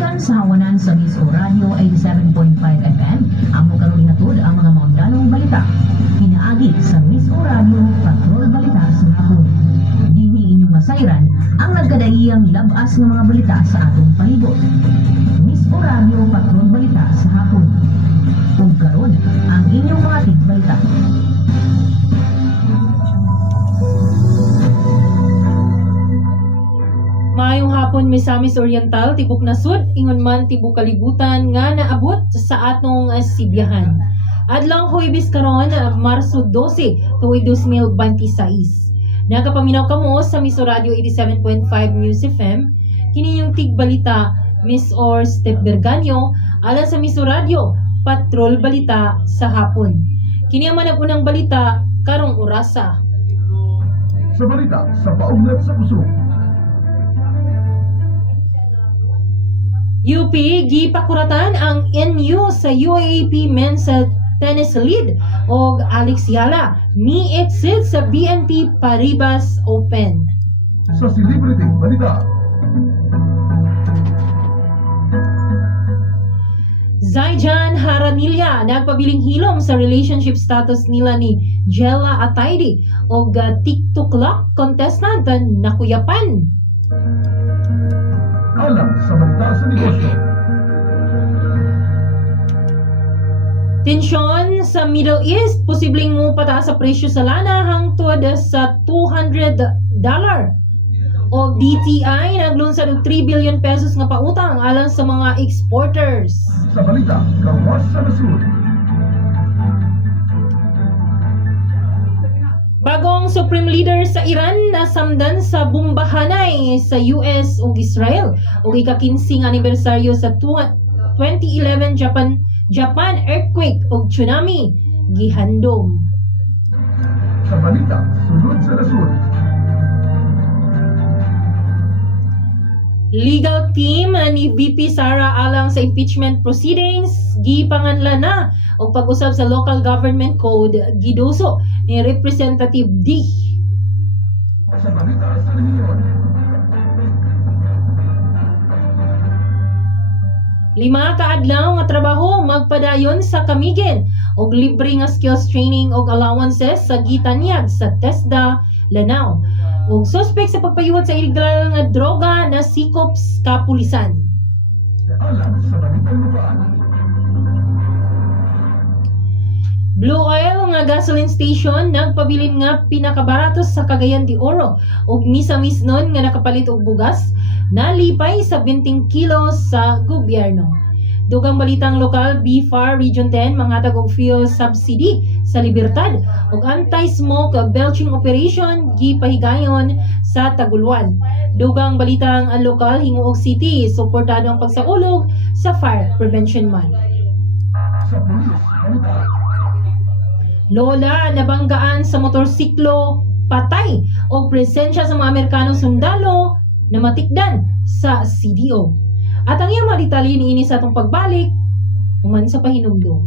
Gikan sa hawanan sa Miso Radio 87.5 FM, ang karon hatod ang mga maundanong balita. Pinaagi sa Miso Radio Patrol Balita sa hapon. Dinhi inyong masayran ang nagkadaiyang labas ng mga balita sa atong palibot. Miso Radio Patrol Balita sa hapon. Ug karon ang inyong mga tigbalita. Maayong hapon, Misamis Oriental, tibok nasud, ingon man tibok kalibutan nga naabot sa atong Sibiyahan. Adlong Huwebes karon, Marso 12, tuig 2026. Nakapaminaw kamo sa Miso Radio 87.5 News FM, kini yung tigbalita Miss or Step Berganyo, alang sa Miso Radio Patrol Balita sa hapon. Kini ang unang balita karong orasa. Sa balita sa pauglat sa puso. UP, gipakuratan ang NU sa UAAP Men's Tennis Lead o Alex Yala, mi-exit sa BNP Paribas Open. Sa celebrity balita. Zaijan Haranilla, nagpabiling hilom sa relationship status nila ni Jella Ataydi o TikTok Lock contestant na kuyapan. Alam sa balita sa negosyo. Tensyon sa Middle East, posibleng mo pataas sa presyo sa lana hangtod sa $200. O DTI naglunsad og 3 billion pesos nga pautang alang sa mga exporters. Sa balita, kawas sa nasud. Bagong Supreme Leader sa Iran nasamdan sa bumbahanay sa US ug Israel ug ika-15 anibersaryo sa 2011 Japan earthquake ug tsunami gihandom. Sa balita, sulod sa nasud. Legal team ni VP Sara alang sa impeachment proceedings gipanganlan na og pag-usab sa local government code giduso ni Representative D. Sa balita sa relihiyon. 5 ka adlaw nga trabaho magpadayon sa Kamigen og libre nga skills training og allowances sa gitanyag sa TESDA, Lanao. Ug suspect sa pagpayuhat sa illegal nga droga na sikop sa kapulisan. Alam sa balita lupaan. Blue Oil nga gasoline station nagpabilin nga pinakabarato sa Cagayan de Oro ug misamis nun nga nakapalit og bugas nalipay sa 20 kilos sa gobyerno. Dugang balitang lokal, BFAR Region 10 mangatag og fuel subsidy sa Libertad ug anti-smoke belching operation gipahigayon sa Taguluan. Dugang balitang lokal, Hinguog City suportado ang pagsaulog sa Fire Prevention Month. Sa pulis balita. Lola nabanggaan sa motorsiklo patay o presensya sa mga Amerikanong sundalo na matikdan sa CDO. At ang iyang mga detalye niini sa atong pagbalik human sa pahinumdum.